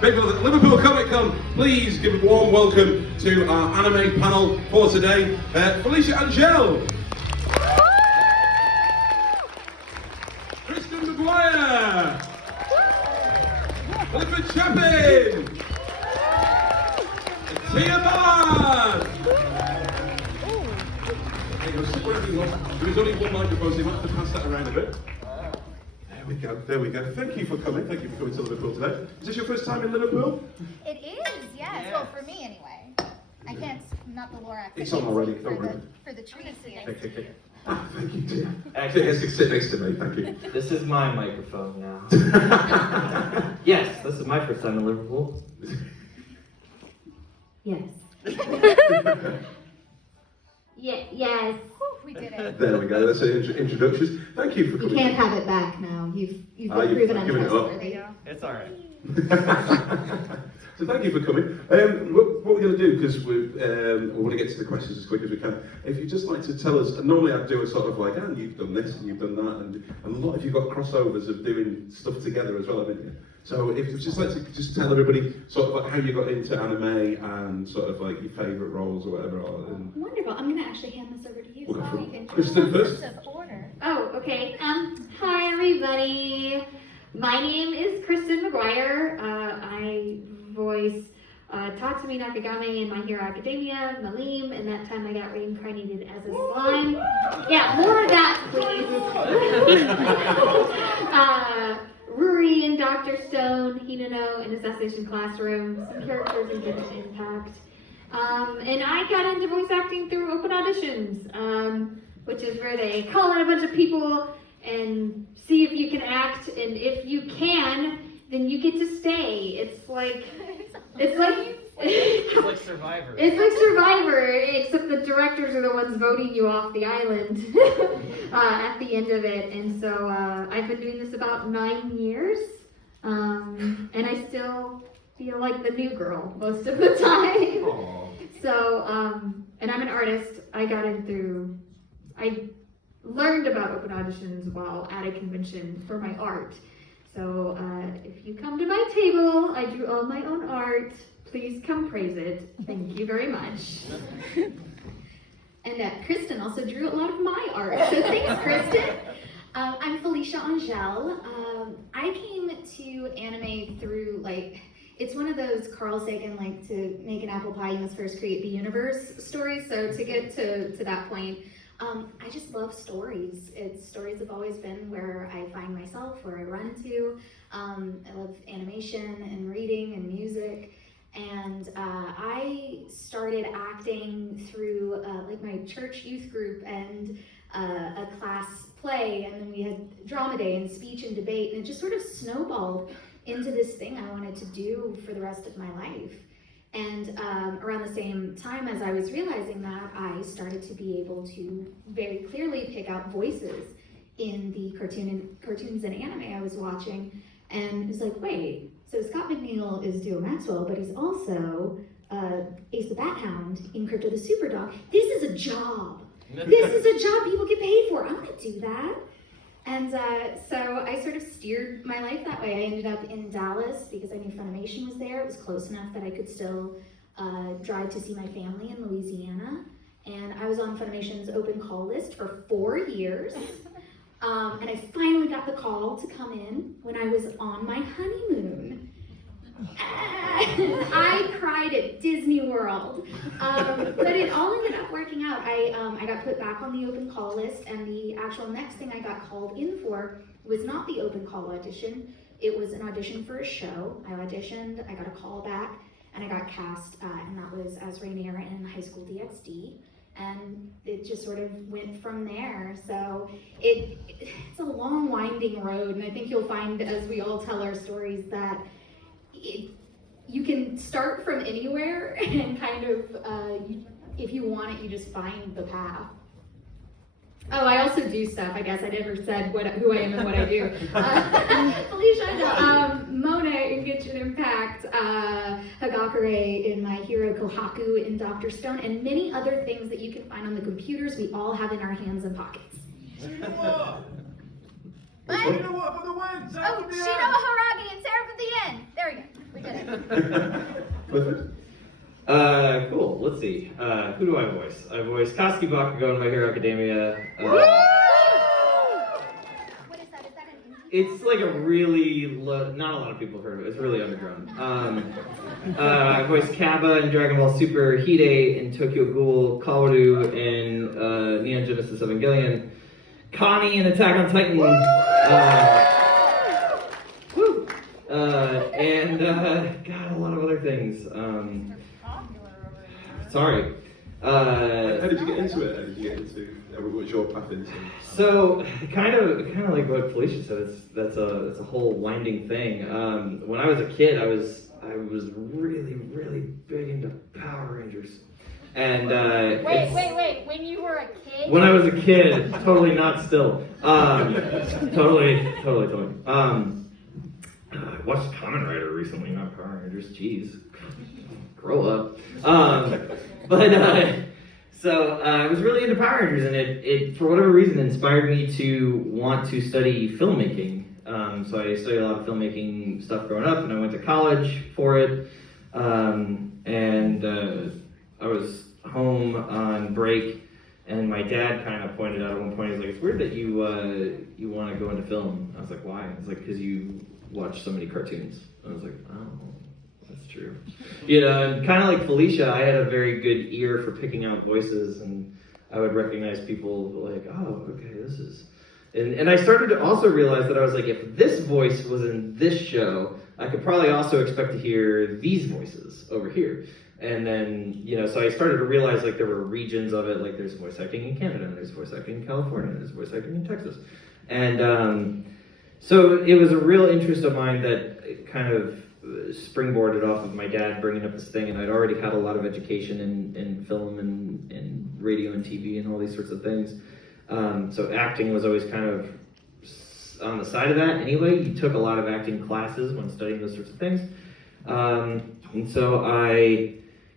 Big brother, Liverpool Comic Con. Please give a warm welcome to our anime panel for today. Felicia Angel. Kristen McGuire. Clifford Chapin. Tia Ballard. There is only one microphone, so you might have to pass that around a bit. There we go. Thank you for coming. Thank you for coming to Liverpool today. Is this your first time in Liverpool? It is, yes. Well, for me anyway. I can't, not the lore activity. It's on already. Don't worry. For the trees here. Okay. Thank you, dear. Actually, yes, you sit next to me. Thank you. This is my microphone now. Yes, this is my first time in Liverpool. Yes. Yes. We did it. There we go. That's an introductions. Thank you for You coming. can't have it back now. You've been proven given it up. untrustworthy. It's alright. So thank you for coming. What we're going to do, because we want to get to the questions as quick as we can, if you'd just like to tell us, and normally I'd do a sort of like, you've done this and you've done that, and a lot of you got crossovers of doing stuff together as well, haven't you? So if you'd just like to just tell everybody sort of like how you got into anime and sort of like your favourite roles or whatever. Wonderful. I'm going to actually hand this over to you. We'll go for You can Kristen first. of order. Oh, okay. Hi, everybody. My name is Kristen McGuire. I voice Tatsumi Nakagami in My Hero Academia, Malim, and that time I got reincarnated as a slime. Yeah, more of that, please. Ruri in Dr. Stone, Hinano in Assassination Classroom, some characters in Genshin Impact. And I got into voice acting through open auditions, which is where they call in a bunch of people and see if you can act, and if you can, then you get to stay. It's like Survivor. It's like Survivor, except the directors are the ones voting you off the island at the end of it. And so I've been doing this about 9 years, and I still feel like the new girl most of the time. Aww. So, and I'm an artist. I learned about open auditions while at a convention for my art. So if you come to my table, I drew all my own art. Please come praise it. Thank you very much. And Kristen also drew a lot of my art. So thanks, Kristen. I'm Felicia Angel. I came to anime through, it's one of those Carl Sagan, to make an apple pie, you must first create the universe stories. So to get to that point, I just love stories. Stories have always been where I find myself, where I run to. I love animation and reading and music. And I started acting through my church youth group and a class play, and then we had drama day and speech and debate, and it just sort of snowballed into this thing I wanted to do for the rest of my life. And around the same time as I was realizing that, I started to be able to very clearly pick out voices in the cartoons and anime I was watching. And it was like, wait, so Scott McNeil is Duo Maxwell, but he's also Ace the Bat Hound in Crypto the Superdog. This is a job. This is a job people get paid for. I'm gonna do that. And so I sort of steered my life that way. I ended up in Dallas because I knew Funimation was there. It was close enough that I could still drive to see my family in Louisiana. And I was on Funimation's open call list for 4 years. And I finally got the call to come in when I was on my honeymoon. I cried at Disney World, but it all ended up working out. I got put back on the open call list, and the actual next thing I got called in for was not the open call audition. It was an audition for a show. I auditioned, I got a call back, and I got cast, and that was as Rainier in High School DxD. And it just sort of went from there. So it's a long, winding road, and I think you'll find as we all tell our stories that you can start from anywhere and kind of, if you want it, you just find the path. Oh, I also do stuff, I guess. I never said who I am and what I do. Felicia, Mona in Genshin Impact, Hagakure in My Hero, Kohaku in Dr. Stone, and many other things that you can find on the computers we all have in our hands and pockets. What? For the win! Oh, Shino Haragi and Sarah for the end. There we go. We did it. Perfect. Cool. Let's see. Who do I voice? I voice Katsuki Bakugo in My Hero Academia. What is that? Is that an It's like a really not a lot of people have heard of it. It's really underground. I voiced Kaba in Dragon Ball Super, Hide in Tokyo Ghoul, Kaoru in Neon Genesis Evangelion, Connie in Attack on Titan, and God, a lot of other things. Sorry. How did you get into it? How did you get into what was your path into? So kind of like what Felicia said. That's a whole winding thing. When I was a kid, I was really big into Power Rangers, and Wait. When you were a kid? when I was a kid, totally not still. Totally. I watched Kamen Rider recently, not Power Rangers. Jeez, grow up. So I was really into Power Rangers, and it for whatever reason inspired me to want to study filmmaking. So I studied a lot of filmmaking stuff growing up, and I went to college for it. And I was home on break, and my dad kind of pointed out at one point, he's like, "It's weird that you want to go into film." I was like, "Why?" He's like, "Because you watch so many cartoons." I was like, "Oh, that's true." You know, and kind of like Felicia, I had a very good ear for picking out voices, and I would recognize people like, "Oh, okay, this is..." And I started to also realize that I was like, if this voice was in this show, I could probably also expect to hear these voices over here. And then, you know, so I started to realize like there were regions of it, like there's voice acting in Canada, and there's voice acting in California, and there's voice acting in Texas. And so it was a real interest of mine that kind of springboarded off of my dad bringing up this thing, and I'd already had a lot of education in film and radio and TV and all these sorts of things. So acting was always kind of on the side of that anyway. You took a lot of acting classes when studying those sorts of things. And so I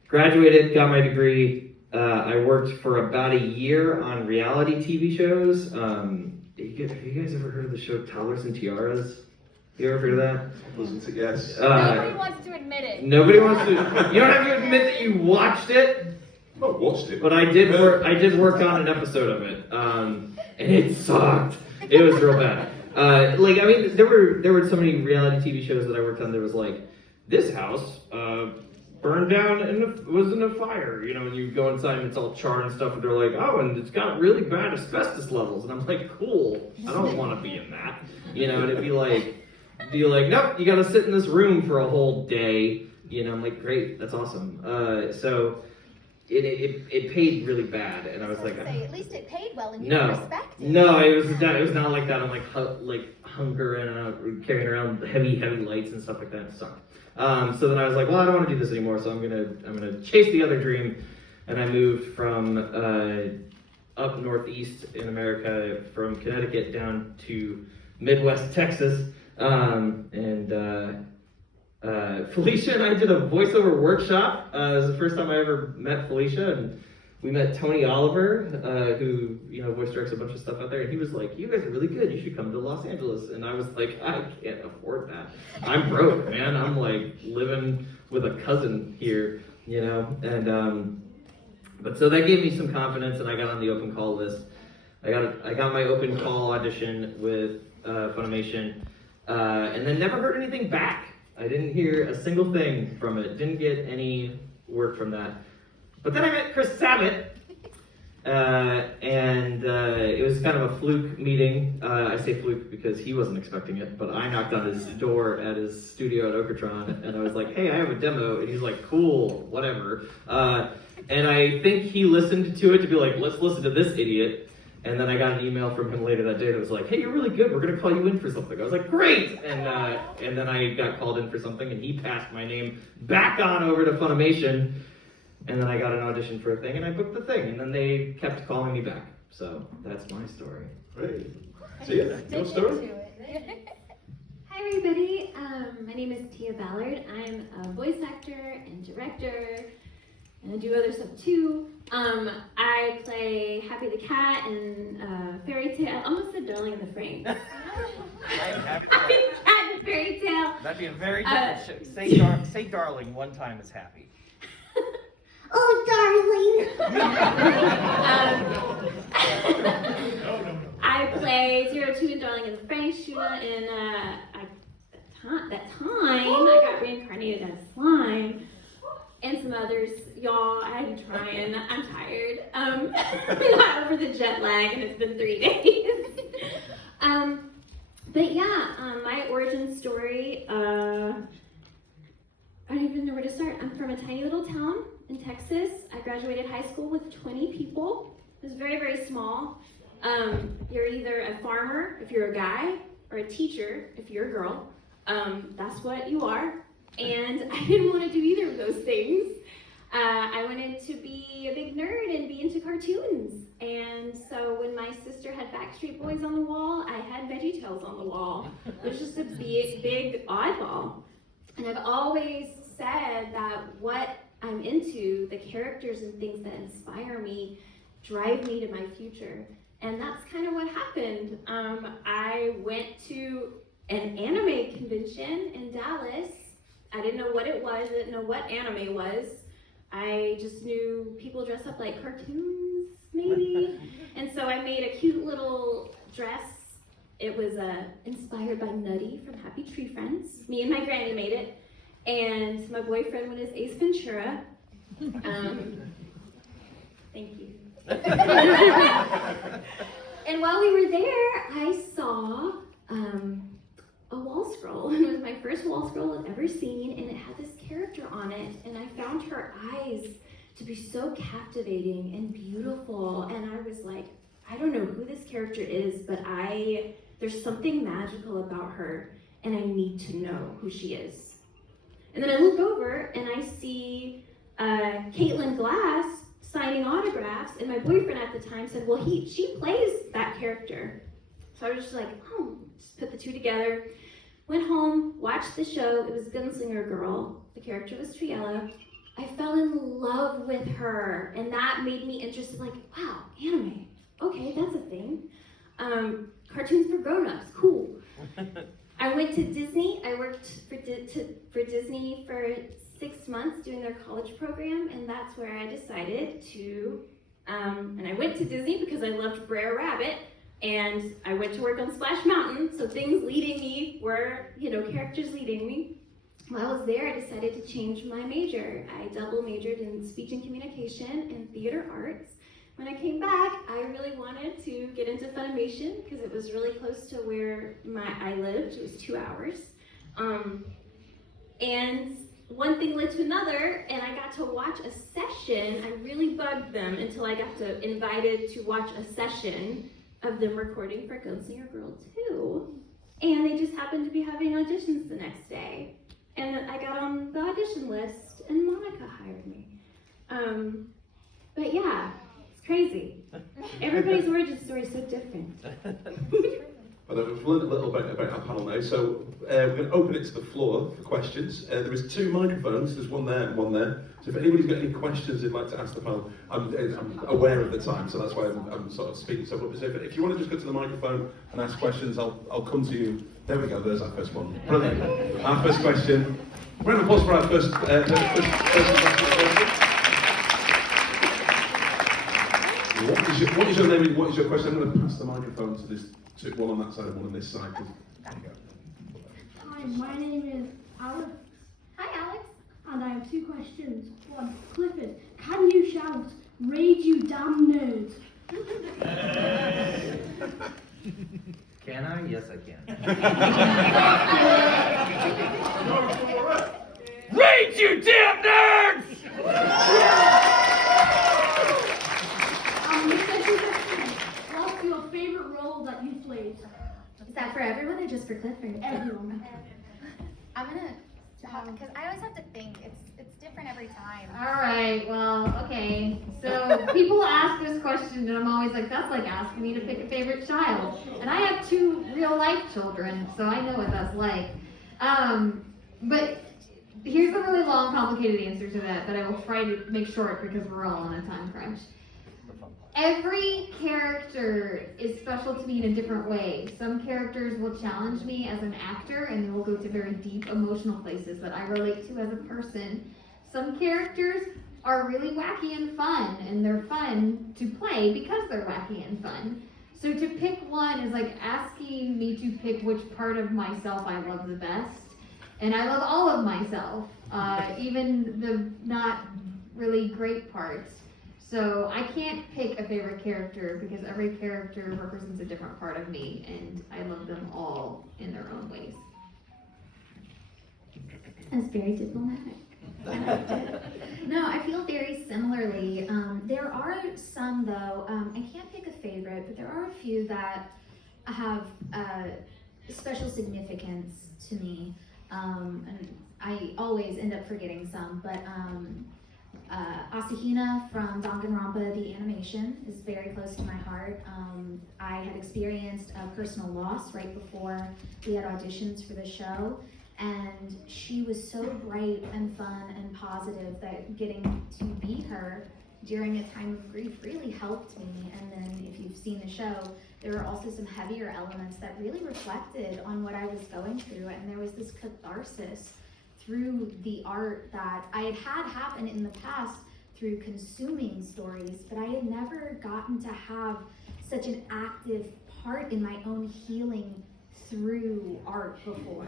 graduated, got my degree. I worked for about a year on reality TV shows. Have you guys ever heard of the show Toddlers and Tiaras? You ever heard of that? Wasn't it? Yes. Nobody wants to admit it. Nobody wants to. You don't have to admit that you watched it. I watched it. But I did work on an episode of it, and it sucked. It was real bad. There were so many reality TV shows that I worked on. There was like, this house burned down and was in a fire. You know, and you go inside and it's all charred and stuff, and they're like, oh, and it's got really bad asbestos levels. And I'm like, cool. I don't want to be in that. You know, and it'd be like, nope, you got to sit in this room for a whole day. You know, I'm like, great, that's awesome. So. It paid really bad, and I was like, say, at least it paid well and you were respected. No, it was not like that. I'm like hunger and carrying around heavy lights and stuff like that. It sucked. So then I was like, well, I don't want to do this anymore. So I'm gonna chase the other dream, and I moved from up northeast in America, from Connecticut down to Midwest Texas, Felicia and I did a voiceover workshop. It was the first time I ever met Felicia, and we met Tony Oliver, who voice directs a bunch of stuff out there, and he was like, "You guys are really good. You should come to Los Angeles." And I was like, "I can't afford that. I'm broke, man. I'm like living with a cousin here, you know." And but so that gave me some confidence, and I got on the open call list. I got my open call audition with Funimation, and then never heard anything back. I didn't hear a single thing from it. Didn't get any work from that. But then I met Chris Sabat, and it was kind of a fluke meeting. I say fluke because he wasn't expecting it, but I knocked on his door at his studio at Okatron, and I was like, "Hey, I have a demo," and he's like, "Cool, whatever." And I think he listened to it to be like, "Let's listen to this idiot." And then I got an email from him later that day that was like, "Hey, you're really good. We're gonna call you in for something." I was like, "Great!" And then I got called in for something, and he passed my name back on over to Funimation. And then I got an audition for a thing, and I booked the thing, and then they kept calling me back. So that's my story. Great. So yeah, your story. Hi everybody, my name is Tia Ballard. I'm a voice actor and director and I do other stuff too. I play Happy the Cat in Fairy Tale. I almost said Darling in the Franxx. Happy the Cat in Fairy Tale. That'd be a very different show. Say darling one time as happy. Oh, darling. I play 02 in Darling in the Franxx, Shuna in that time I got reincarnated as slime, and some others. Y'all, I'm trying. I'm tired. I'm not over the jet lag, and it's been 3 days. But yeah, my origin story. I don't even know where to start. I'm from a tiny little town in Texas. I graduated high school with 20 people. It was very, very small. You're either a farmer if you're a guy, or a teacher if you're a girl. That's what you are. And I didn't want to do either of those things. I wanted to be a big nerd and be into cartoons. And so when my sister had Backstreet Boys on the wall, I had VeggieTales on the wall. It was just a big, big oddball. And I've always said that what I'm into, the characters and things that inspire me, drive me to my future. And that's kind of what happened. I went to an anime convention in Dallas. I didn't know what it was, I didn't know what anime was. I just knew people dress up like cartoons, maybe. And so I made a cute little dress. It was inspired by Nutty from Happy Tree Friends. Me and my granny made it. And my boyfriend was Ace Ventura. Thank you. And while we were there, I saw a wall scroll. It was my first wall scroll I've ever seen, and it had this character on it, and I found her eyes to be so captivating and beautiful, and I was like, I don't know who this character is, but there's something magical about her, and I need to know who she is. And then I look over, and I see Caitlin Glass signing autographs, and my boyfriend at the time said, well, she plays that character. So I was just like, oh, just put the two together. Went home, watched the show. It was Gunslinger Girl. The character was Triella. I fell in love with her, and that made me interested, like, wow, anime. Okay, that's a thing. Cartoons for grown-ups, cool. I went to Disney. I worked for Disney for 6 months doing their college program, and that's where I decided to, and I went to Disney because I loved Brer Rabbit, and I went to work on Splash Mountain, so things leading me were, characters leading me. While I was there, I decided to change my major. I double majored in speech and communication and theater arts. When I came back, I really wanted to get into Funimation because it was really close to where I lived. It was 2 hours. And one thing led to another, and I got to watch a session. I really bugged them until I got invited to watch a session of them recording for Gunslinger Girl 2. And they just happened to be having auditions the next day. And I got on the audition list, and Monica hired me. But yeah, it's crazy. Everybody's origin story is so different. But we've learned a little bit about our panel now, so we're going to open it to the floor for questions. There is 2 microphones, there's one there and one there. So if anybody's got any questions they'd like to ask the panel, I'm aware of the time, so that's why I'm sort of speaking so up. But if you want to just go to the microphone and ask questions, I'll come to you. There we go, there's our first one. Brilliant. Our first question. Round of applause for our first person. What is your name and what is your question? I'm going to pass the microphone to one on that side and one on this side. There you go. Hi, my name is Alex. Hi, Alex. And I have 2 questions. One, Clifford, can you shout, "Rage, you damn nerd"? Can I? Yes, I can. Rage, you damn nerds! What's your favorite role that you played? Is that for everyone or just for Clifford? Everyone. I'm gonna, because I always have to think. It's different every time. All right, well, okay. So people ask this question, and I'm always like, that's like asking me to pick a favorite child. And I have 2 real-life children, so I know what that's like. But here's the really long long, complicated answer to that, but I will try to make short because we're all on a time crunch. Every character is special to me in a different way. Some characters will challenge me as an actor and they will go to very deep emotional places that I relate to as a person. Some characters are really wacky and fun, and they're fun to play because they're wacky and fun. So to pick one is like asking me to pick which part of myself I love the best. And I love all of myself, even the not really great parts. So I can't pick a favorite character because every character represents a different part of me, and I love them all in their own ways. That's very diplomatic. No, I feel very similarly. There are some, though, I can't pick a favorite, but there are a few that have special significance to me. And I always end up forgetting some, but Asahina from Danganronpa, the animation, is very close to my heart. I had experienced a personal loss right before we had auditions for the show, and she was so bright and fun and positive that getting to be her during a time of grief really helped me. And then if you've seen the show, there were also some heavier elements that really reflected on what I was going through, and there was this catharsis through the art that I had had happen in the past through consuming stories, but I had never gotten to have such an active part in my own healing through art before.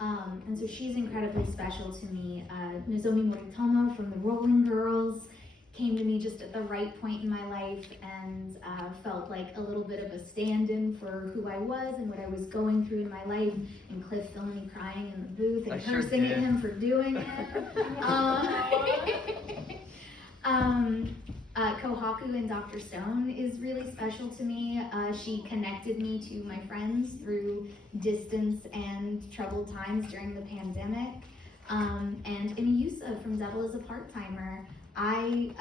And so she's incredibly special to me. Nozomi Moritomo from the Rolling Girls came to me just at the right point in my life and felt like a little bit of a stand-in for who I was and what I was going through in my life. And Cliff filmed me crying in the booth and cursing at him for doing it. Kohaku and Dr. Stone is really special to me. She connected me to my friends through distance and troubled times during the pandemic. And Inuyusa from Devil is a Part-Timer. I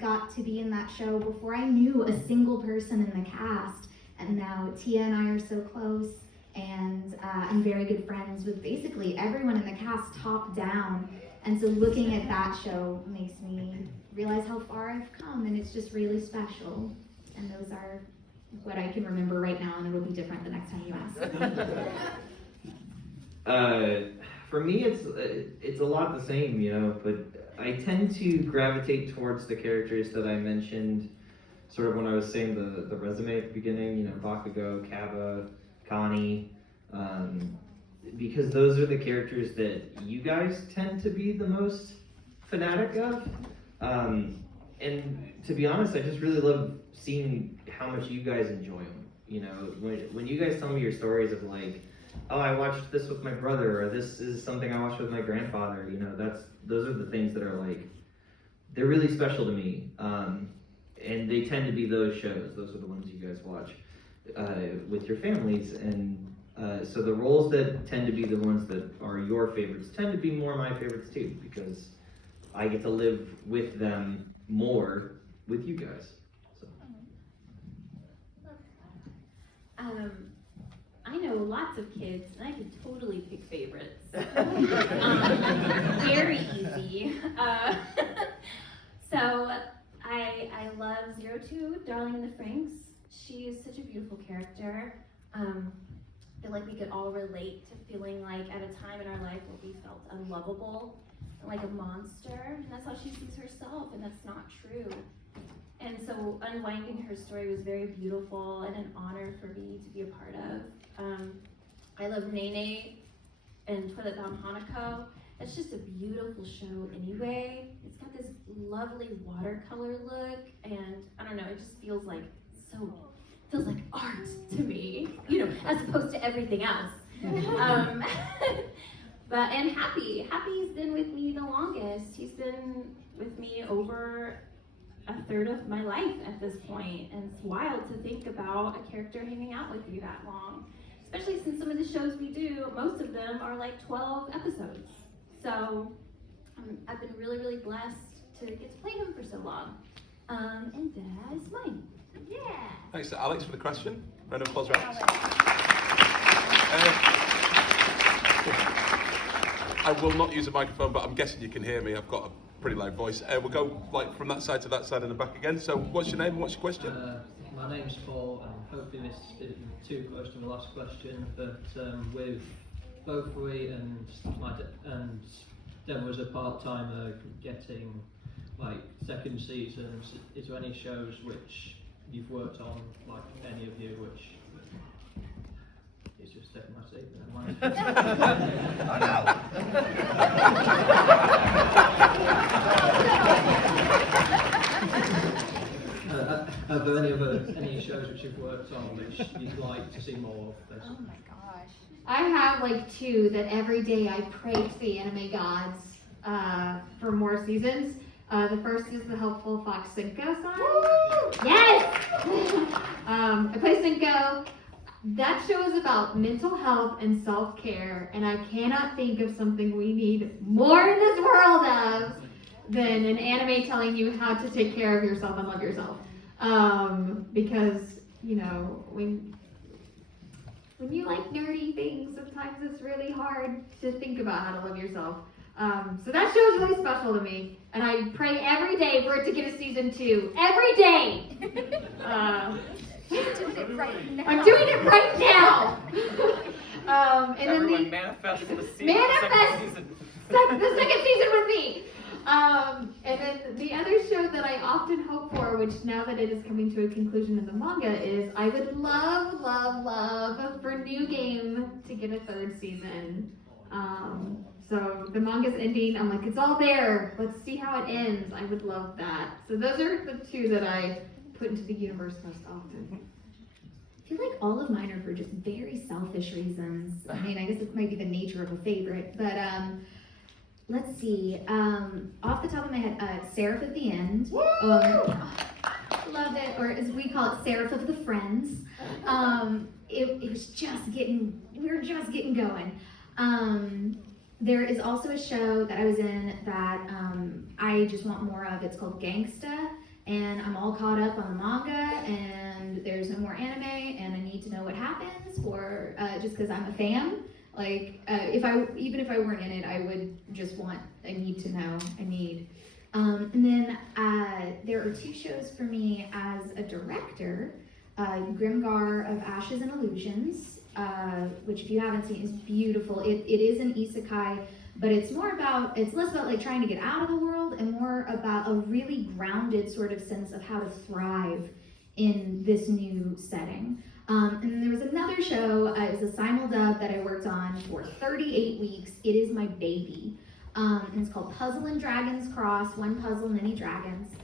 got to be in that show before I knew a single person in the cast, and now Tia and I are so close, and I'm very good friends with basically everyone in the cast top down. And so looking at that show makes me realize how far I've come, and it's just really special. And those are what I can remember right now, and it'll be different the next time you ask. For me, it's a lot the same, you know, but I tend to gravitate towards the characters that I mentioned sort of when I was saying the resume at the beginning, you know, Bakugo, Kaba, Connie, because those are the characters that you guys tend to be the most fanatic of. And to be honest, I just really love seeing how much you guys enjoy them. You know, when you guys tell me your stories of like, oh, I watched this with my brother, or this is something I watched with my grandfather, you know, those are the things that are like, they're really special to me. And they tend to be those shows. Those are the ones you guys watch with your families. And so the roles that tend to be the ones that are your favorites tend to be more my favorites too, because I get to live with them more with you guys. So. I know lots of kids, and I can totally pick favorites. Very easy. So I love 02, Darling in the Franxx. She is such a beautiful character. I feel like we could all relate to feeling like at a time in our life where we felt unlovable, like a monster, and that's how she sees herself, and that's not true. And so unwinding her story was very beautiful and an honor for me to be a part of. I love Nene and Toilet Bound Hanako. It's just a beautiful show anyway. It's got this lovely watercolor look, and I don't know, it just feels like art to me, you know, as opposed to everything else. And Happy's been with me the longest. He's been with me over a third of my life at this point, and it's wild to think about a character hanging out with you that long, especially since some of the shows we do, most of them are like 12 episodes. So I've been really, really blessed to get to play him for so long. And that's mine. Yeah. Thanks to Alex for the question. Round of applause, Alex. I will not use a microphone, but I'm guessing you can hear me. I've got a pretty loud voice. We'll go like from that side to that side and then back again. So what's your name and what's your question? My name's Paul, and hopefully this isn't too close to the last question, but with both we and Deb was a part-timer getting like second seasons, is there any shows which you've worked on, like any of you, which is just taking my seat, never mind. Are there any shows which you've worked on which you'd like to see more of? Oh my gosh. I have like 2 that every day I pray to the anime gods for more seasons. The first is the helpful Fox Cinco sign. Yes! I play Cinco. That show is about mental health and self-care, and I cannot think of something we need more in this world of than an anime telling you how to take care of yourself and love yourself. Because, you know, when you like nerdy things, sometimes it's really hard to think about how to love yourself. So that show is really special to me, and I pray every day for it to get a season 2. Every day! You're doing it right now. I'm doing it right now! And Everyone then manifest the second season. the second season with me! And then the other show that I often hope for, which now that it is coming to a conclusion in the manga, is I would love for New Game to get a 3rd season. So the manga's ending, I'm like, it's all there, let's see how it ends. I would love that. So those are the 2 that I put into the universe most often. I feel like all of mine are for just very selfish reasons. I mean, I guess it might be the nature of a favorite, but let's see. Off the top of my head, Seraph at the End. Love it, or as we call it, Seraph of the Friends. It was just getting, we were just getting going. There is also a show that I was in that I just want more of. It's called Gangsta, and I'm all caught up on the manga, and there's no more anime, and I need to know what happens, or just because I'm a fan. Like, even if I weren't in it, I would just want, I need to know, and then there are 2 shows for me as a director, Grimgar of Ashes and Illusions, which if you haven't seen is beautiful. It is an isekai, but it's less about like trying to get out of the world and more about a really grounded sort of sense of how to thrive in this new setting. And there was another show, it was a simuldub that I worked on for 38 weeks. It is my baby. And it's called Puzzle and Dragons Cross, One Puzzle, Many Dragons.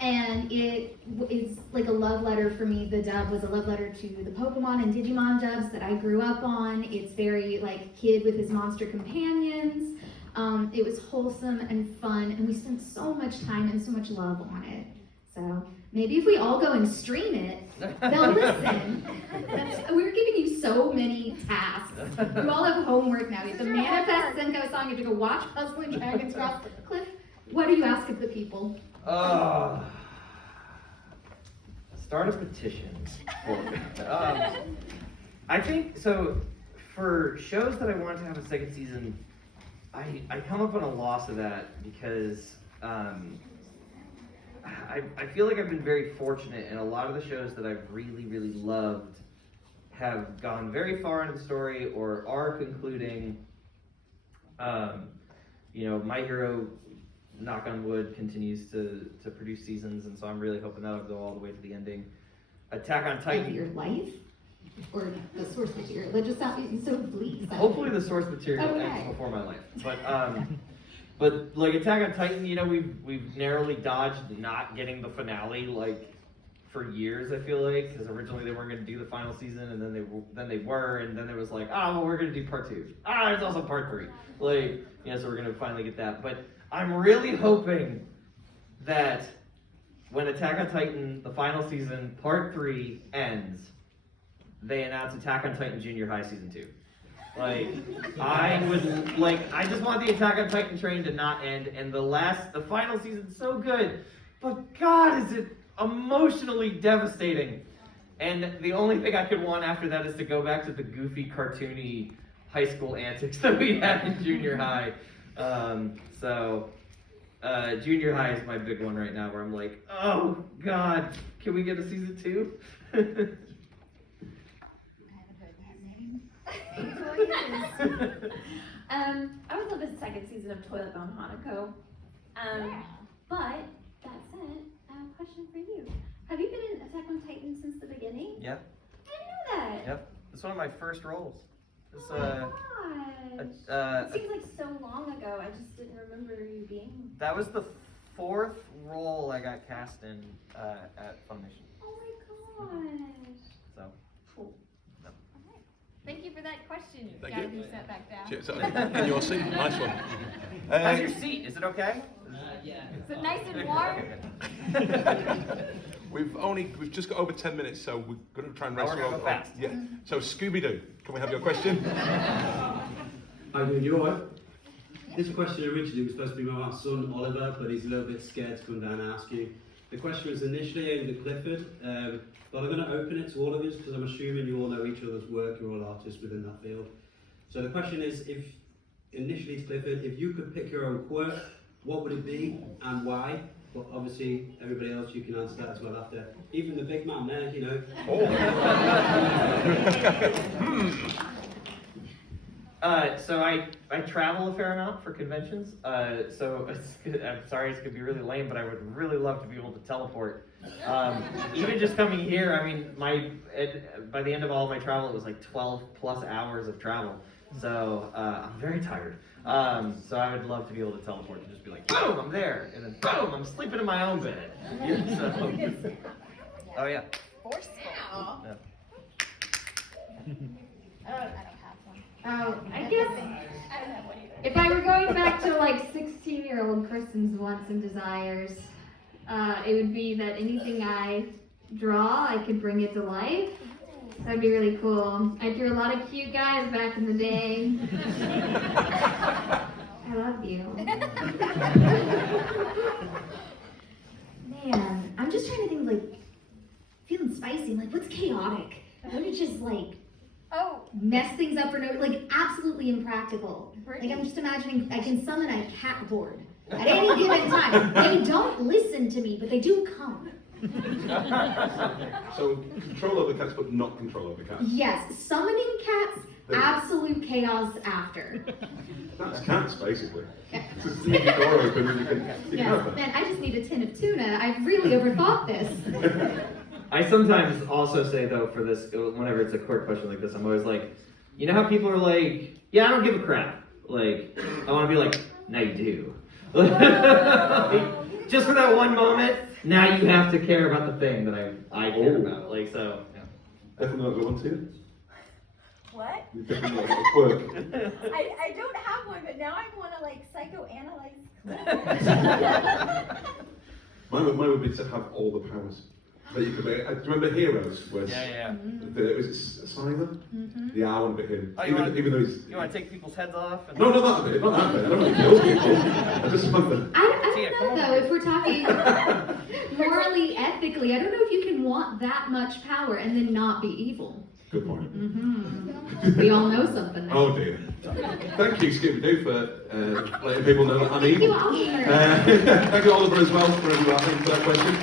And it is like a love letter for me. The dub was a love letter to the Pokemon and Digimon dubs that I grew up on. It's very like kid with his monster companions. It was wholesome and fun, and we spent so much time and so much love on it. So maybe if we all go and stream it, they'll listen. We're giving you so many tasks. You all have homework now. You have to manifest Senko song. You have to go watch Puzzle and Dragons Cross. Cliff, what do you ask of the people? Start a petition. I think so. For shows that I want to have a second season, I come up on a loss of that because I feel like I've been very fortunate, and a lot of the shows that I've really, really loved have gone very far into the story or are concluding. My Hero, knock on wood, continues to produce seasons, and so I'm really hoping that'll go all the way to the ending. Attack on Titan. Of your life? Or the source material? That just sounds so bleak. Hopefully the source material ends before my life. But like Attack on Titan, we've narrowly dodged not getting the finale like for years. I feel like because originally they weren't going to do the final season, and then they were, and then it was like, we're going to do part 2. There's also part 3. So we're going to finally get that. But I'm really hoping that when Attack on Titan, the final season, part 3 ends, they announce Attack on Titan Junior High Season 2. I just want the Attack on Titan train to not end, and the final season's so good, but God, is it emotionally devastating. And the only thing I could want after that is to go back to the goofy, cartoony high school antics that we had in junior high. Junior high is my big one right now, where I'm like, oh God, can we get a season 2? I haven't heard that name. I would love a second season of Toilet Bound Hanako. But that said, I have a question for you. Have you been in Attack on Titan since the beginning? Yeah. I didn't know that. Yep. It's one of my first roles. It's, Oh my gosh. It seems like so long ago. I just didn't remember you being. that was the 4th role I got cast in at Funimation. Oh my gosh. So. Cool. Thank you for that question. Thank Gotta you. be set back down. Cheers. In your seat, nice one. How's your seat? Is it okay? Yeah. Is it nice and warm? We've just got over 10 minutes, so we're going to try and Oh, wrestle we're gonna go fast. Yeah. So Scooby-Doo, can we have your question? How you doing? You alright? This question originally was supposed to be about our son Oliver, but he's a little bit scared to come down and ask you. The question was initially aimed at Clifford, but I'm going to open it to all of you because I'm assuming you all know each other's work, you're all artists within that field. So the question is, if initially to Clifford, if you could pick your own quirk, what would it be and why? But obviously, everybody else, you can answer that as well after. Even the big man there, you know. So I travel a fair amount for conventions. So I'm sorry, it's gonna be really lame, but I would really love to be able to teleport. Even just coming here, I mean, by the end of all my travel, it was like 12 plus hours of travel. So I'm very tired. So I would love to be able to teleport and just be like, boom, I'm there, and then boom, I'm sleeping in my own bed. So, oh yeah. Forceful. Yeah. I don't have one. I guess I don't have one either. if I were going back to like 16-year-old Kristen's wants and desires, it would be that anything I draw, I could bring it to life. That'd be really cool. I drew a lot of cute guys back in the day. I love you. Man, I'm just trying to think, like, feeling spicy. Like, what's chaotic? Would it just, like, mess things up or no? Like, absolutely impractical. Like, I'm just imagining I can summon a cat board at any given time. They don't listen to me, but they do come. So control over cats, but not control over cats. Yes, summoning cats, absolute chaos after. That's cats, basically. Just leave the door open and you can have Yes, them. man, I just need a tin of tuna. I've really overthought this. I sometimes also say though for this, whenever it's a core question like this, I'm always like, you know how people are like, yeah, I don't give a crap. Like, I want to be like, now you do. Like, just for that one moment, now you have to care about the thing that I care about. Like, so. Yeah. Definitely not the one to. What? You definitely not quirk. I don't have one, but now I want to like psychoanalyze. Mine would be to have all the powers that you could make. Do you remember Heroes? Where Yeah. was it Simon? Yeah, I want to be him. Oh, even though he's. You want to take people's heads off? And... No, not that bit. Not that bit. I don't want to kill people. I just want them. I don't know though, if we're talking morally, ethically, I don't know if you can want that much power and then not be evil. Good point. We all know something now. Oh dear. Thank you, Scooby-Doo, for letting people know that I'm Thank you, evil. Oliver. Thank you, Oliver, as well, for answering that question.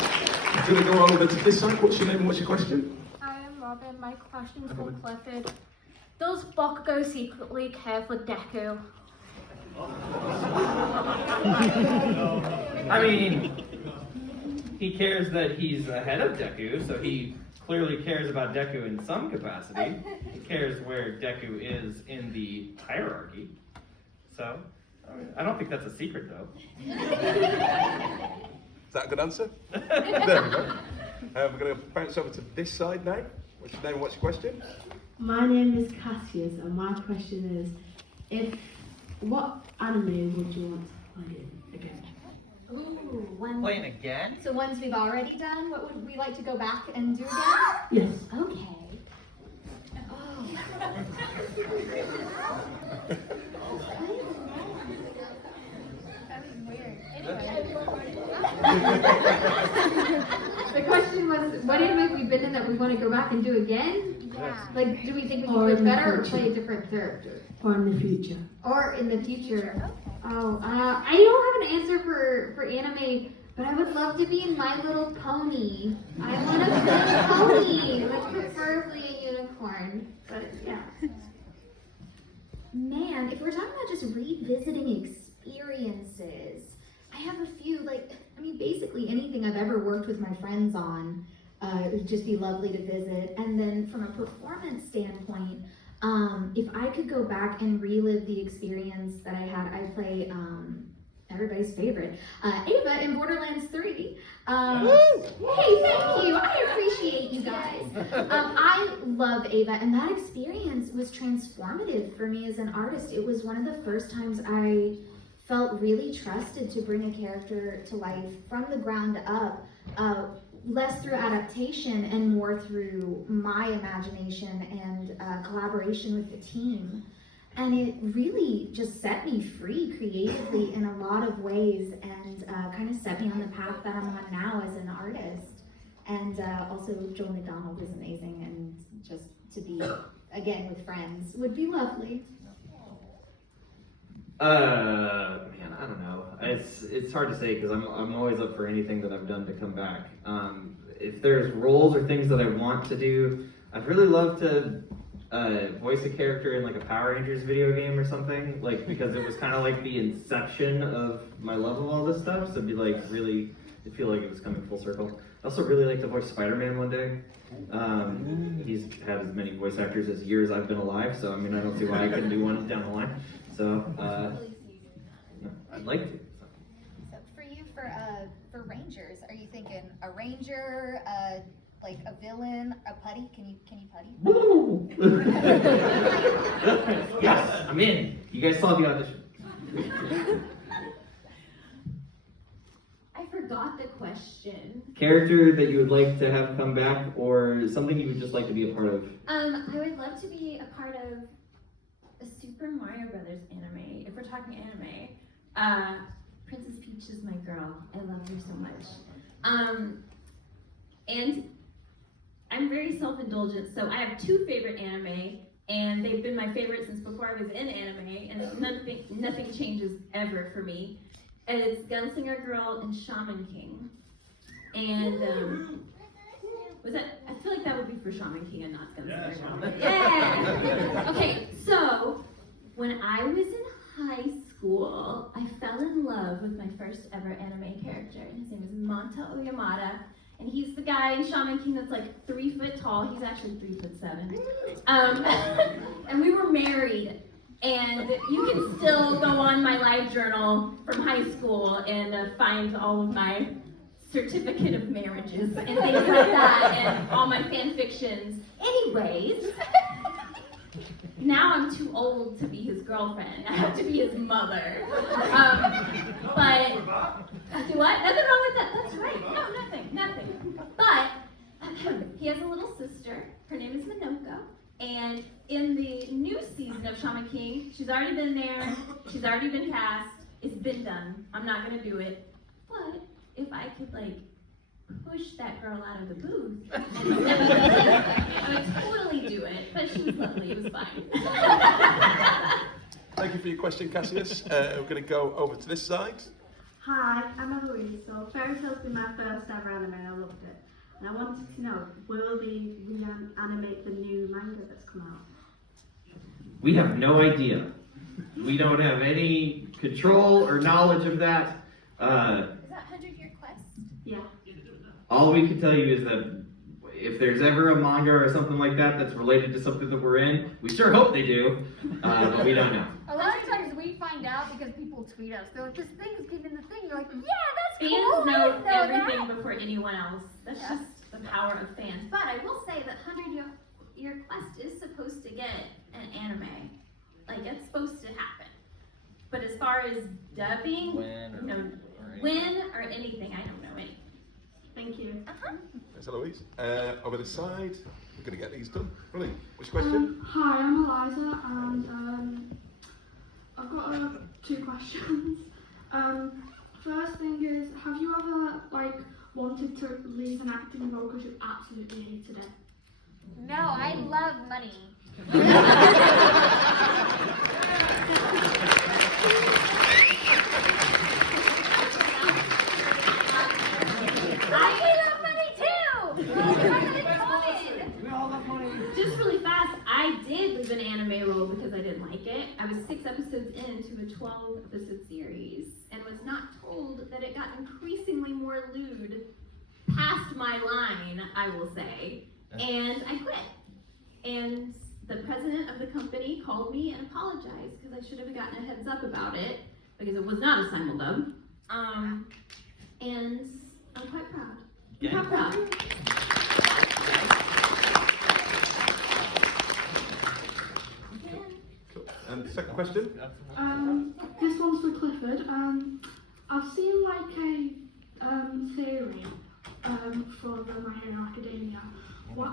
I'm going to go over to this side. What's your name and what's your question? I am Robin. My question's for Clifford. Does Bakugo secretly care for Deku? I mean, he cares that he's ahead of Deku, so he clearly cares about Deku in some capacity. He cares where Deku is in the hierarchy. So, I don't think that's a secret, though. Is that a good answer? There we go. We're going to bounce over to this side now. What's your name and what's your question? My name is Cassius, and my question is, what anime would you want to play in again? Ooh, one. Playing again? So ones we've already done, what would we like to go back and do again? Yes. Okay. Oh. That was weird. Anyway. The question was, what anime have we been in that we want to go back and do again? Yeah. Like, do we think we Or can in play the better or future. play a different character? Or in the future? Or in the future? Okay. Oh, I don't have an answer for anime, but I would love to be in My Little Pony. I want to be a pony, like preferably a unicorn. But yeah. Man, if we're talking about just revisiting experiences, I have a few, like, I mean, basically anything I've ever worked with my friends on, it would just be lovely to visit. And then from a performance standpoint, if I could go back and relive the experience that I had, I play everybody's favorite, Ava in Borderlands 3. Hey, thank you. I appreciate you guys. I love Ava, and that experience was transformative for me as an artist. It was one of the first times I felt really trusted to bring a character to life from the ground up, less through adaptation and more through my imagination and collaboration with the team. And it really just set me free creatively in a lot of ways and kind of set me on the path that I'm on now as an artist. And also Joel McDonald was amazing, and just to be, again, with friends would be lovely. Man, I don't know. It's hard to say because I'm always up for anything that I've done to come back. If there's roles or things that I want to do, I'd really love to voice a character in like a Power Rangers video game or something, like, because it was kind of like the inception of my love of all this stuff. So it'd be like really, it'd feel like it was coming full circle. I also really like to voice Spider-Man one day. He's had as many voice actors as years I've been alive, so I mean, I don't see why I couldn't do one down the line. So I'd like to. So for you, for Rangers, are you thinking a Ranger, like a villain, a putty? Can you putty? Yes, I'm in. You guys saw the audition. I forgot the question. Character that you would like to have come back, or something you would just like to be a part of? I would love to be a part of a Super Mario Brothers anime. If we're talking anime, Princess Peach is my girl. I love her so much. And I'm very self-indulgent, so I have two favorite anime, and they've been my favorite since before I was in anime, and nothing changes ever for me. And it's Gunslinger Girl and Shaman King. And was that? I feel like that would be for Shaman King and not Gunslinger Girl. Yeah. Okay, so when I was in high school, I fell in love with my first ever anime character. His name is Manta Oyamada. And he's the guy in Shaman King that's like 3 foot tall. He's actually 3'7". And we were married. And you can still go on my live journal from high school and find all of my certificate of marriages and things like that, and all my fan fictions. Anyways, now I'm too old to be his girlfriend. I have to be his mother. But do what? Nothing wrong with that. That's right. No, nothing. But he has a little sister. Her name is Minoko. And in the new season of Shaman King, she's already been there. She's already been cast. It's been done. I'm not gonna do it. But if I could like push that girl out of the booth, I would totally do it. But she was lovely. It was fine. Thank you for your question, Cassius. We're going to go over to this side. Hi, I'm Eloise. So Fairy Tail's been my first ever anime and I loved it. And I wanted to know, will they reanimate the new manga that's come out? We have no idea. We don't have any control or knowledge of that. Is that 100-Year Quest? Yeah. All we can tell you is that if there's ever a manga or something like that that's related to something that we're in, we sure hope they do, but we don't know. A lot of times we find out because people tweet us. They're like, this thing came in the thing. You're like, yeah, that's Fans cool. I know didn't know everything that. before anyone else. That's just the power of fans. But I will say that 100-Year Quest is supposed to get an anime. Like, it's supposed to happen. But as far as dubbing, When or anything, I don't know anything. Thank you. Thanks, Eloise. Over this side, we're going to get these done. Brilliant. What's your question? Hi, I'm Eliza, and I've got 2 questions. First thing is, have you ever wanted to leave an acting role because you absolutely hated it? No, I love money. I love money too! We all love money. Just really fast, I did leave an anime role because I didn't like it. I was 6 episodes into a 12-episode series and was not told that it got increasingly more lewd past my line, I will say, and I quit. And the president of the company called me and apologized because I should have gotten a heads up about it because it was not a simuldub. And I'm quite proud. I'm quite proud. Cool. And the second question? This one's for Clifford. I've seen like a theory for the My Hero Academia. What,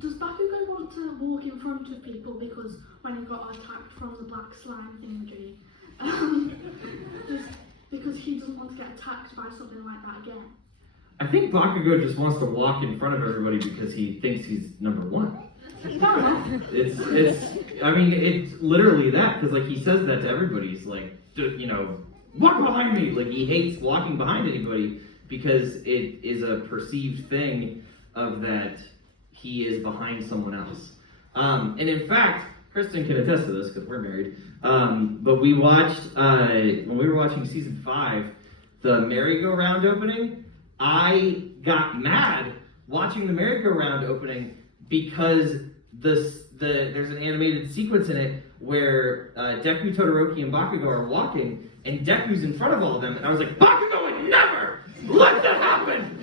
does Bakugo want to walk in front of people because when he got attacked from the black slime thingy, just because he doesn't want to get attacked by something like that again? I think Bakugo just wants to walk in front of everybody because he thinks he's number one. It's literally that, because like he says that to everybody. He's like, you know, walk behind me. Like he hates walking behind anybody because it is a perceived thing of that he is behind someone else. And in fact, Kristen can attest to this because we're married. But we watched, when we were watching season 5, the merry-go-round opening, I got mad watching the merry-go-round opening because there's an animated sequence in it where Deku, Todoroki, and Bakugo are walking, and Deku's in front of all of them, and I was like, Bakugo would never let that happen!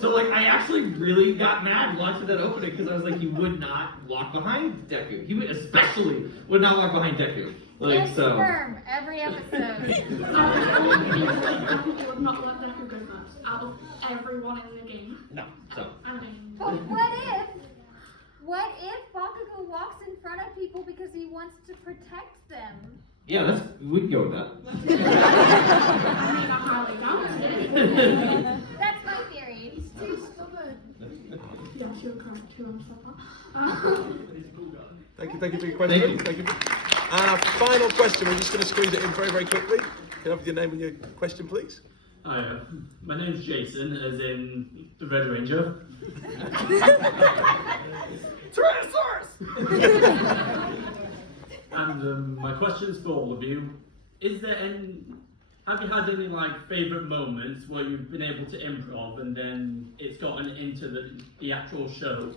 So I actually really got mad watching that opening because I was like, he would not walk behind Deku. He especially would not walk behind Deku. Confirm every episode. Bakugo would not let Deku go first out of everyone in the game. No. So. But what if Bakugo walks in front of people because he wants to protect them? Yeah, we can go with that. That's my theory. He's too stupid. Yes, you're correct too, I'm Thank you for your question. Thank you. And our final question, we're just going to squeeze it in very, very quickly. Can I have your name and your question, please? Hi, my name's Jason, as in the Red Ranger. Tyrannosaurus! And my question is for all of you. Have you had any favourite moments where you've been able to improv and then it's gotten into the actual show?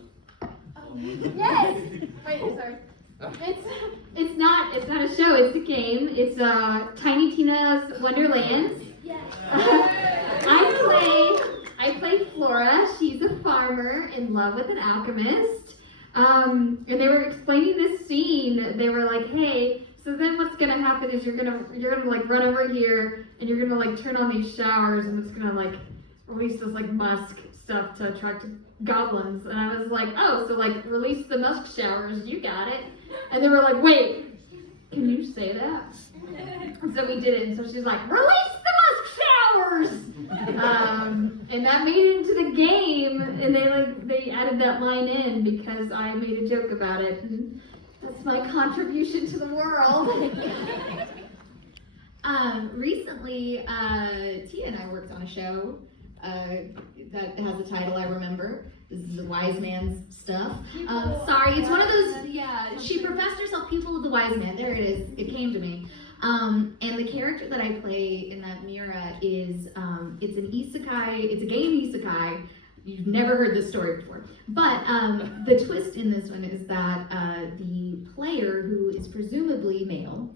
Yes! Wait, sorry. It's not a show, it's a game. It's Tiny Tina's Wonderland. Yes. I play Flora. She's a farmer in love with an alchemist. And they were explaining this scene. They were like, hey, so then what's gonna happen is you're gonna run over here and you're gonna turn on these showers and it's gonna release this musk stuff to attract goblins. And I was like, oh, so release the musk showers, you got it. And they were like, wait, can you say that? And so we did it, and so she's like, release the musk showers! And that made it into the game, and they added that line in because I made a joke about it, and that's my contribution to the world. Recently, Tia and I worked on a show that has a title I remember. This is the wise man's stuff. Sorry, it's one of those, she professed herself Pupil of the Wise Man. There it is. It came to me. And the character that I play in that Mira is, it's an isekai, it's a game isekai. You've never heard this story before. But the twist in this one is that the player, who is presumably male,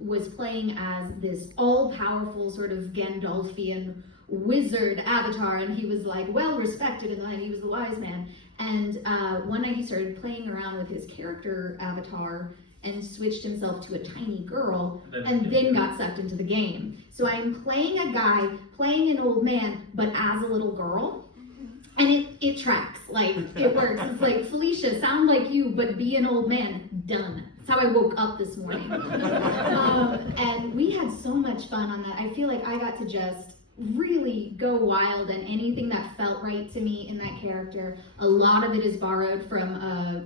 was playing as this all-powerful sort of Gandalfian wizard avatar, and he was well respected, and he was the wise man. And one night he started playing around with his character avatar and switched himself to a tiny girl, and then got sucked into the game. So I'm playing a guy, playing an old man, but as a little girl. And it tracks, it works. It's like, Felicia, sound like you, but be an old man. Done. That's how I woke up this morning. And we had so much fun on that. I feel like I got to just really go wild and anything that felt right to me in that character. A lot of it is borrowed from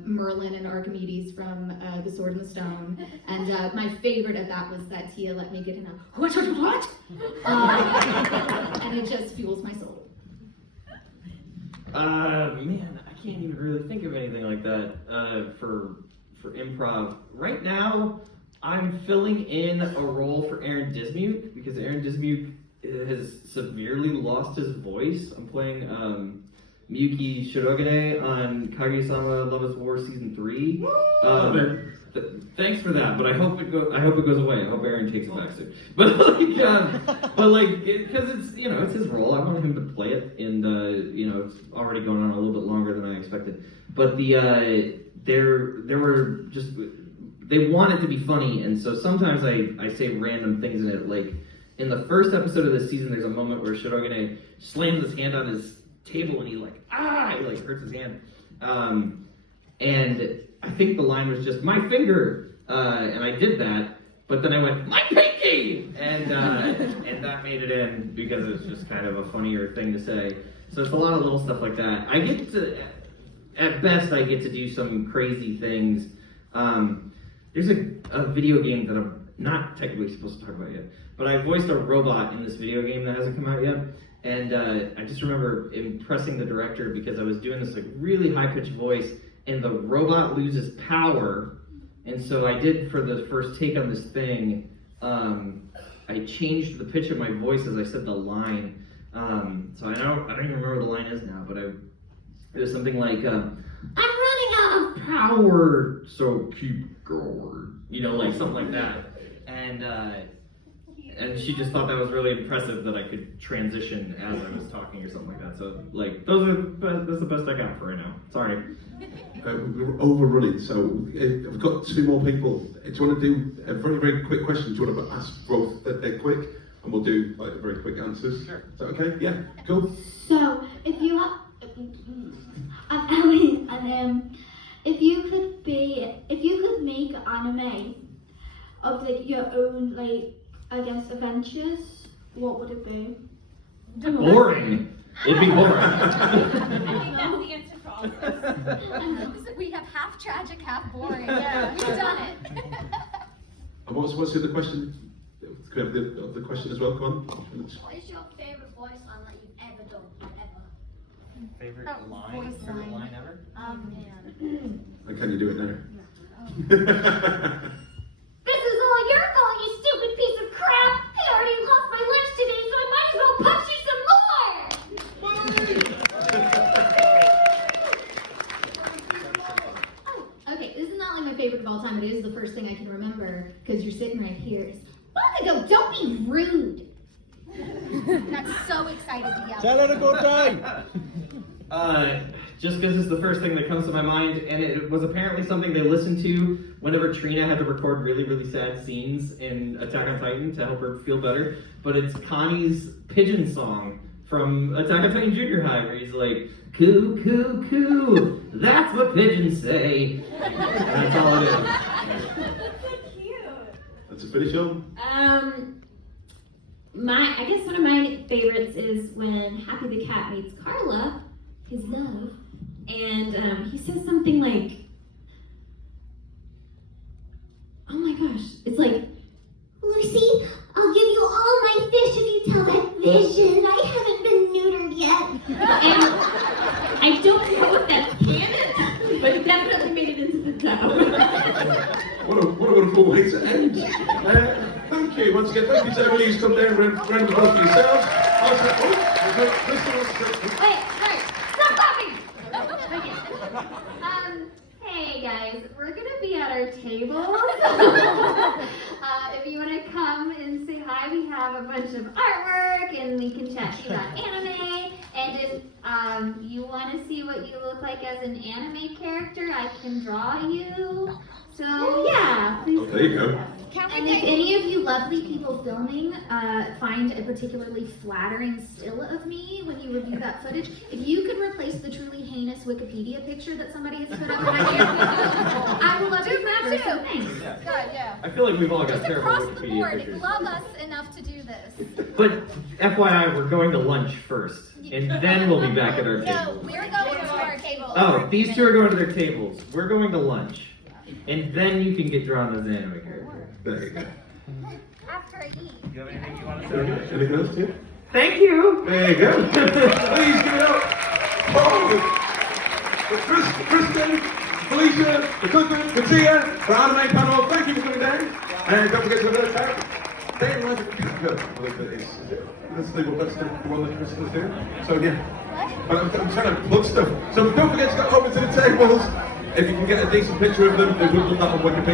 Merlin and Archimedes from The Sword and the Stone. And my favorite of that was that Tia let me get in a what? And it just fuels my soul. Man, I can't even really think of anything like that for improv. Right now, I'm filling in a role for Aaron Dismuke because Aaron Dismuke has severely lost his voice. I'm playing Miyuki Shirogane on Kaguya-sama Love is War Season 3. Thanks for that, but I hope it goes away. I hope Aaron takes it back soon. But because it's it's his role. I wanted him to play it, and it's already going on a little bit longer than I expected. But there were just they want it to be funny, and so sometimes I say random things in it. Like in the first episode of this season, there's a moment where Shirogane slams his hand on his table, and he hurts his hand. And I think the line was just, my finger, and I did that, but then I went, my pinky! And that made it in because it's just kind of a funnier thing to say. So it's a lot of little stuff like that. At best, I get to do some crazy things. There's a video game that I'm not technically supposed to talk about yet, but I voiced a robot in this video game that hasn't come out yet. And I just remember impressing the director because I was doing this really high-pitched voice, and the robot loses power, and so I did, for the first take on this thing, I changed the pitch of my voice as I said the line. So I don't even remember what the line is now, but it was something like, I'm running out of power, so keep going. Something like that. And she just thought that was really impressive that I could transition as I was talking or something like that. So, that's the best I got for right now. Sorry. We're overrunning, so I've got 2 more people. Do you want to do a very, very quick question? Do you want to ask both quick? And we'll do very quick answers. Sure. Is that okay? Yeah, cool. So, if you could make anime of your own adventures, what would it be? Boring. It'd be boring. I think that's the answer for all of us. We have half tragic, half boring. Yeah, we've done it. And what's the other question? Could I have the question as well? Come on. What is your favourite voice line that you've ever done? Favorite line? Voice Favorite line. line ever? And can you do it now? This is all your fault, you stupid piece of crap! I already lost my lunch today, so I might as well punch you some more! Okay, this is not my favorite of all time, but it is the first thing I can remember, because you're sitting right here. Bakugo, don't be rude! That's so excited to yell. Tell her to go down! Just because it's the first thing that comes to my mind, and it was apparently something they listened to whenever Trina had to record really, really sad scenes in Attack on Titan to help her feel better. But it's Connie's pigeon song from Attack on Titan Junior High, where he's like, coo, coo, coo, that's what pigeons say. And that's all it is. That's so cute. That's a finish on. I guess one of my favorites is when Happy the Cat meets Carla, his love, and he says something like, oh my gosh, it's like, Lucy, I'll give you all my fish if you tell that vision I haven't been neutered yet. and I don't know if that's canon, but it definitely made it into the dub. What a wonderful way to end. Thank you once again. Thank you to everybody who's come down. Round of applause for yourselves. Wait, stop laughing! Hey guys, we're gonna be at our table. If you wanna come and say hi, we have a bunch of artwork and we can chat to you about anime. And if you wanna see what you look like as an anime character, I can draw you. So yeah, please. Oh, there you go. And if any of you lovely people filming find a particularly flattering still of me when you review that footage, if you could replace the truly heinous Wikipedia picture that somebody has put up on my channel, I will love you forever. So thanks. Yeah. I feel like we've all got Just terrible across the Wikipedia board, pictures. love us enough to do this. But FYI, we're going to lunch first, and then we'll be back at our No, tables. we're going to our table. Oh, these two are going to their tables. We're going to lunch, and then you can get drawn as an anime character. There you go. After I eat. You have anything you want to There you say? go. Anything else, too? Thank you. There you go. Please give it up. Kristen, Felicia, the cooker, Katia, the anime panel. Thank you for coming down. And don't forget to have a shout. Dave, let's see what that's the one that Kristen's doing. So yeah, I'm trying to plug stuff. So don't forget to go over to the tables. If you can get a decent picture of them, they will put that on Wikipedia.